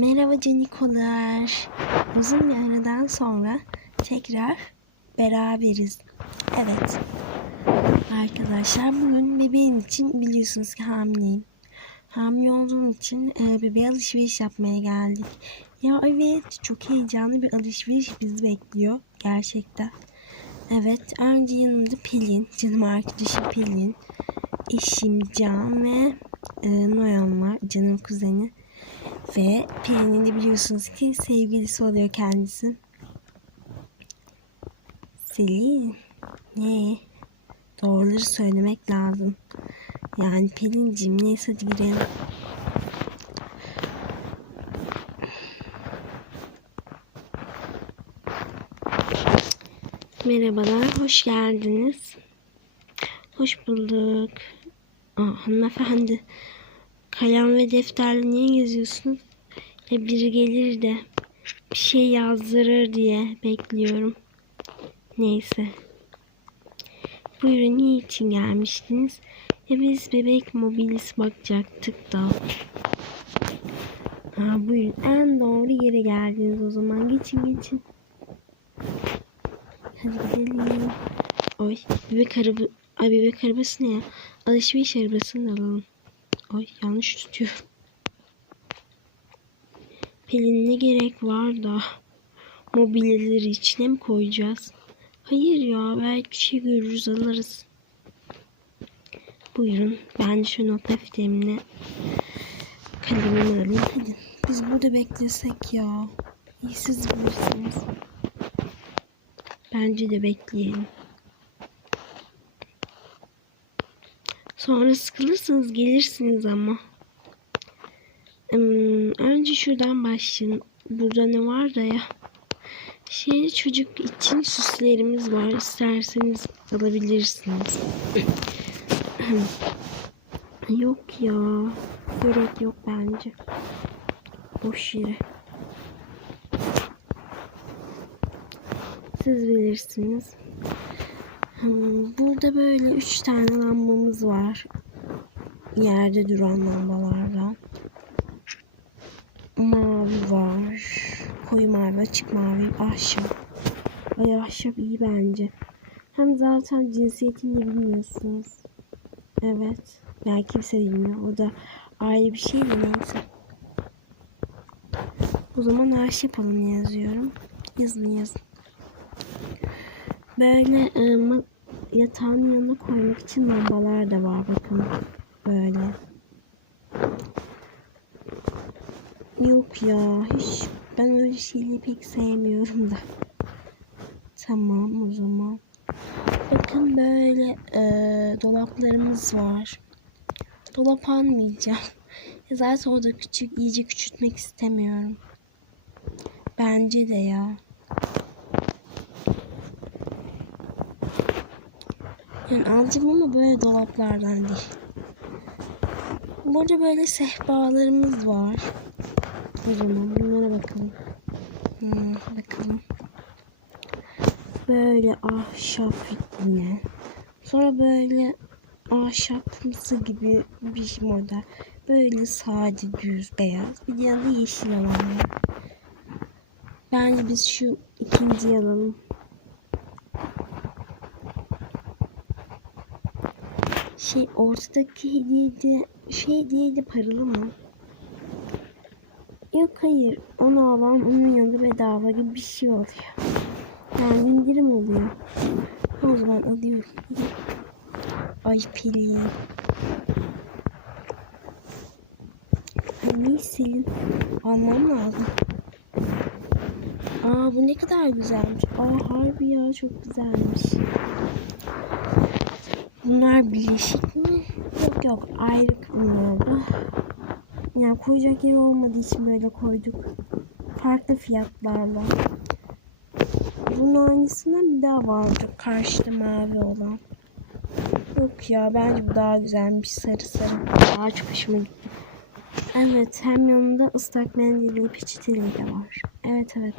Merhaba canikolar. Uzun bir aradan sonra tekrar beraberiz. Evet. Arkadaşlar bugün bebeğim için biliyorsunuz ki hamileyim. Hamile olduğum için e, bebeğe alışveriş yapmaya geldik. Ya evet çok heyecanlı bir alışveriş bizi bekliyor gerçekten. Evet önce yanımda Pelin, canım arkadaşım Pelin, eşim Can ve e, Noyan var, canım kuzeni. Ve Pelin'in biliyorsunuz ki sevgilisi oluyor kendisi. Selin, ne? Doğruları söylemek lazım. Yani Pelin'cim neyse hadi girelim. Merhabalar, hoş geldiniz. Hoş bulduk. Aa, hanımefendi, kalem ve defterle niye geziyorsunuz? Ya biri gelir de bir şey yazdırır diye bekliyorum. Neyse. Buyurun niçin gelmiştiniz? Ya biz bebek mobilisi bakacaktık da. Ha buyurun en doğru yere geldiniz o zaman. Geçin geçin. Hadi gidelim. Oy bebek araba Ay bebek arabası ne ya? Alışveriş arabasını da alalım. Ay yanlış tutuyor. Pelin ne gerek var da mobilyaları içine mi koyacağız? Hayır ya belki bir şey görürüz alırız. Buyurun ben de şu not defterimle kalemimi alayım. Hadi biz burada beklesek ya. İyi siz bilirsiniz. Bence de bekleyelim. Sonra sıkılırsanız gelirsiniz ama. Önce şuradan başlayın. Burada ne var da ya. Şey çocuk için süslerimiz var. İsterseniz alabilirsiniz. yok ya. Gerek yok bence. Boş yere. Siz bilirsiniz. Hmm, Burada böyle üç tane lambamız var. Yerde duran lambalardan. Mavi var. Koyu mavi, açık mavi, ahşap. Ay ahşap iyi bence. Hem zaten cinsiyetini bilmiyorsunuz. Evet. Yani kimse bilmiyor. O da ayrı bir şey neyse. O zaman ahşap alın yazıyorum. Yazın yazın. Böyle ma- yatağın yanına koymak için lambalar da var bakın. Böyle. Yok ya hiç ben öyle şeyleri pek sevmiyorum da. Tamam o zaman. Bakın böyle e, dolaplarımız var. Dolap almayacağım. Ya Zaten o da küçük, iyice küçültmek istemiyorum. Bence de ya. Yani alacağım ama böyle dolaplardan değil. Burada böyle sehpalarımız var. O zaman bunlara bakalım. Hmm, bakalım. Böyle ahşap yine. Sonra böyle ahşapımsı gibi bir model. Böyle sade düz beyaz. Bir yanında yeşil olan var. Bence biz şu ikinciyi alalım. Şey ortadaki hediye de şey hediye de paralı mı? Yok hayır. Onu alan onun yanında bedava gibi bir şey oluyor. Yani indirim oluyor. O zaman alıyorum. Ay Pelin. Ne Selin? Almam lazım. Aa bu ne kadar güzelmiş. Aa harbi ya çok güzelmiş. Bunlar birleşik mi? Yok yok ayrı bunlar da. Yani koyacak yer olmadığı için böyle koyduk. Farklı fiyatlarla. Bunun aynısından bir daha vardı. Karşıda mavi olan. Yok ya bence bu daha güzelmiş sarı sarı. Daha çok hoşuma gitti. Evet hem yanında ıslak mendili peçeteli de var. Evet evet.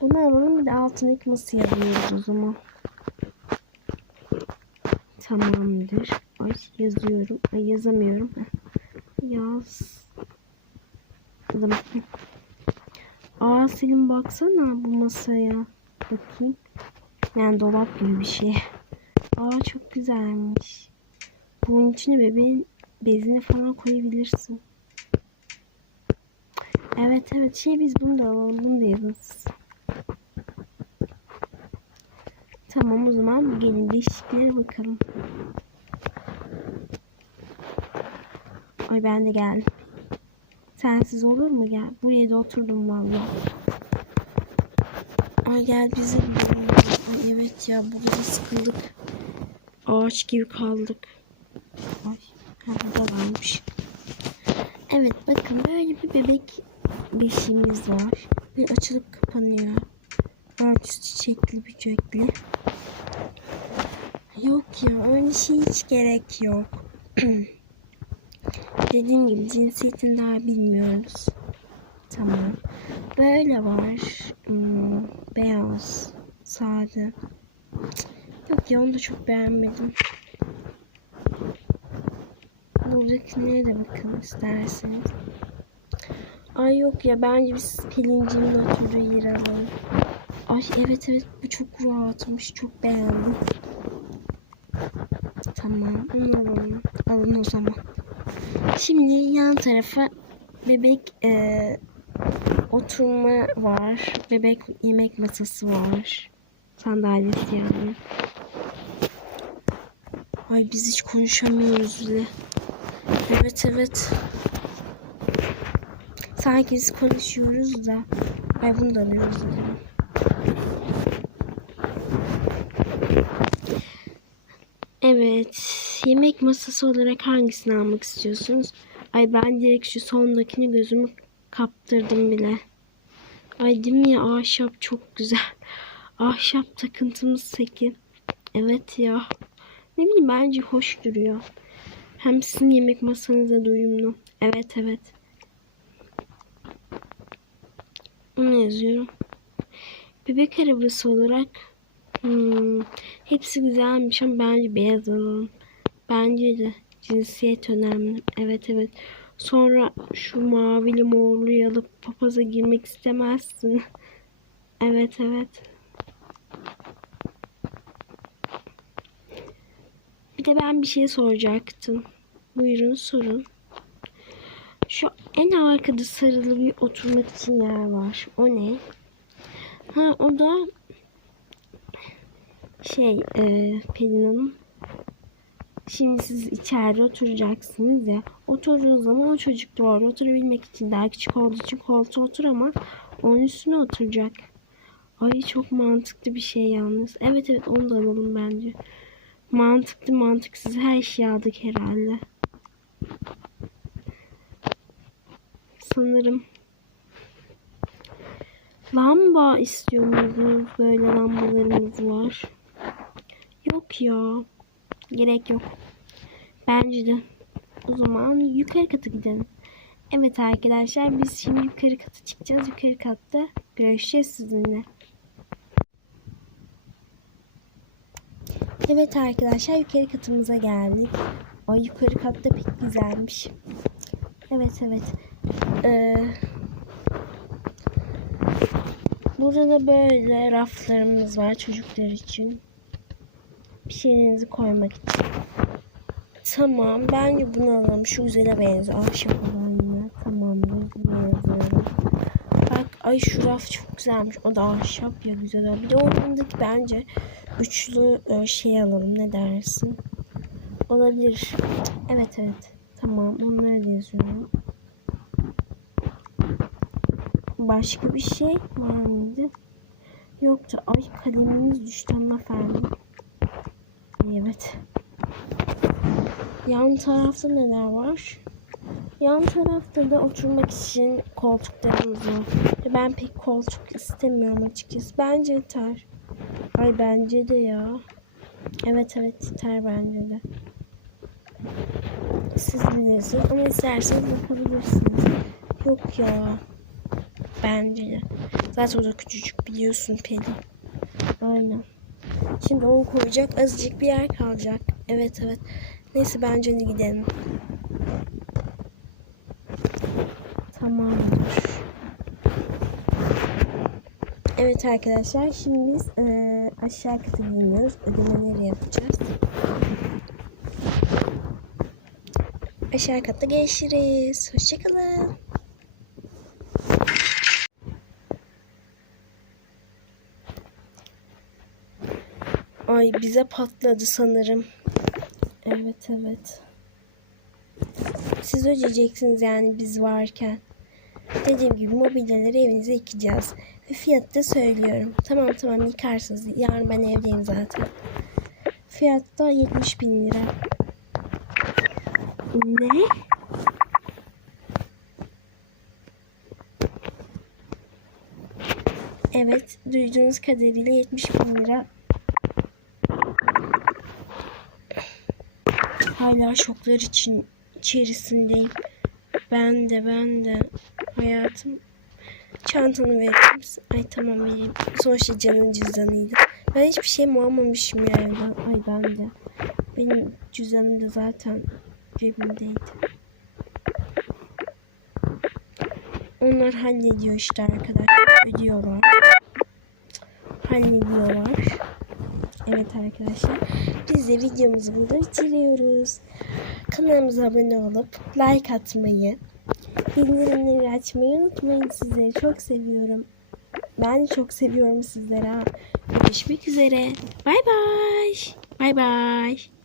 Bunu alalım bir de altındaki masaya alıyoruz o zaman. Tamamdır. Ay yazıyorum. Ay yazamıyorum. Heh. Yaz. bakalım. Aa Selim baksana bu masaya. Bakayım. Yani dolap gibi bir şey. Aa çok güzelmiş. Bunun içine bebeğin bezini falan koyabilirsin. Evet evet şey biz bunu da alalım. Bunu da yazın siz. Tamam o zaman gelin değişiklere bakalım. Ay ben de geldim. Sensiz olur mu gel? Buraya da oturdum valla. Ay gel bize. Ay evet ya burada sıkıldık. Ağaç gibi kaldık. Ay burada varmış. Evet bakın böyle bir bebek beşiğimiz var. Ve açılıp kapanıyor. Örtüsü çiçekli böcekli. Yok ya öyle şey hiç gerek yok. Dediğim gibi cinsiyetini daha bilmiyoruz. Tamam. Böyle var. Hmm, beyaz. Sade. Yok ya onu da çok beğenmedim. Buradakilere de bakın isterseniz. Ay yok ya bence biz pilincimin oturduğu yeri alalım. Ay evet evet bu çok rahatmış. Çok beğendim. Tamam onu alalım. Alın o zaman. Şimdi yan tarafa bebek e, oturma var. Bebek yemek masası var. Sandalyesi yani. Ay biz hiç konuşamıyoruz bile. Evet evet. Sanki biz konuşuyoruz da. Ay bunu da alıyoruz. dedim. Evet. Yemek masası olarak hangisini almak istiyorsunuz? Ay ben direkt şu sondakini gözümü kaptırdım bile. Ay değil mi ya ahşap çok güzel. Ahşap takıntımız seki. Evet ya. Ne bileyim bence hoş duruyor. Hem sizin yemek masanıza da uyumlu. Evet evet. Bunu yazıyorum. Bebek arabası olarak hmm, hepsi güzelmiş ama bence beyaz alalım. Bence de cinsiyet önemli. Evet evet. Sonra şu mavili morluyu alıp papaza girmek istemezsin. evet evet. Bir de ben bir şey soracaktım. Buyurun sorun. Şu en arkada sarılı bir oturmak için yer var. O ne? Ha o da şey e, Pelin Hanım. Şimdi siz içeride oturacaksınız ya. Oturduğunuz zaman o çocuk doğru oturabilmek için daha küçük olduğu için koltuğa otur ama onun üstüne oturacak. Ay çok mantıklı bir şey yalnız. Evet evet onu da alalım bence. Mantıklı mantıksız her şeyi aldık herhalde. Sanırım. Lamba istiyor muydunuz? Böyle lambalarımız var. Yok ya. Gerek yok. Bence de. O zaman yukarı kata gidelim. Evet arkadaşlar biz şimdi yukarı kata çıkacağız. Yukarı katta görüşeceğiz sizinle. Evet arkadaşlar yukarı katımıza geldik. Ay yukarı katta pek güzelmiş. Evet evet. Ee, burada da böyle raflarımız var çocuklar için. Bir şeylerinizi koymak için. Tamam bence bunu alalım. Şu güzele benziyor. Ahşap olan yine. Tamamdır. Bunu. Bak ay şu raf çok güzelmiş. O da ahşap ya güzel. Bir de ortamdaki bence üçlü e, şey alalım. Ne dersin? Olabilir. Evet evet. Tamam onları da yazıyorum. Başka bir şey var mıydı? Yoktu. Ay kalemimiz düştü hanımefendi. Evet. Yan tarafta neler var? Yan tarafta da oturmak için koltuklarımız var. Ben pek koltuk istemiyorum açıkçası. Bence yeter. Ay bence de ya. Evet evet yeter bence de. Siz bilirsiniz ama isterseniz yapabilirsiniz. Yok ya. Bence de. Zaten o da küçücük biliyorsun Pelin. Aynen. Şimdi onu koyacak azıcık bir yer kalacak. Evet evet. Neyse bence de gidelim. Tamamdır. Evet arkadaşlar şimdi biz eee, aşağı kata iniyoruz. Ödemeleri yapacağız. Aşağı katta görüşürüz. Hoşçakalın. Ay bize patladı sanırım. Evet evet. Siz ödeyeceksiniz yani biz varken. Dediğim gibi mobilyaları evinize yıkayacağız. Ve fiyatı da söylüyorum. Tamam tamam yıkarsınız. Yarın ben evdeyim zaten. Fiyat da 70 bin lira. Ne? Evet, duyduğunuz kadarıyla 70 bin lira. Hala şoklar için içerisindeyim. Ben de ben de hayatım. Çantanı verir misin? Ay tamam vereyim. Sonuçta canın cüzdanıydı. Ben hiçbir şey almamışım yani. Ay ben de. Benim cüzdanım da zaten cebimdeydi. Onlar hallediyor işte arkadaşlar. Ödüyorlar. Hallediyorlar. Evet arkadaşlar. Biz de videomuzu burada bitiriyoruz. Kanalımıza abone olup like atmayı, bildirimleri açmayı unutmayın sizleri. Çok seviyorum. Ben çok seviyorum sizleri. ha. Görüşmek üzere. Bay bay. Bay bay.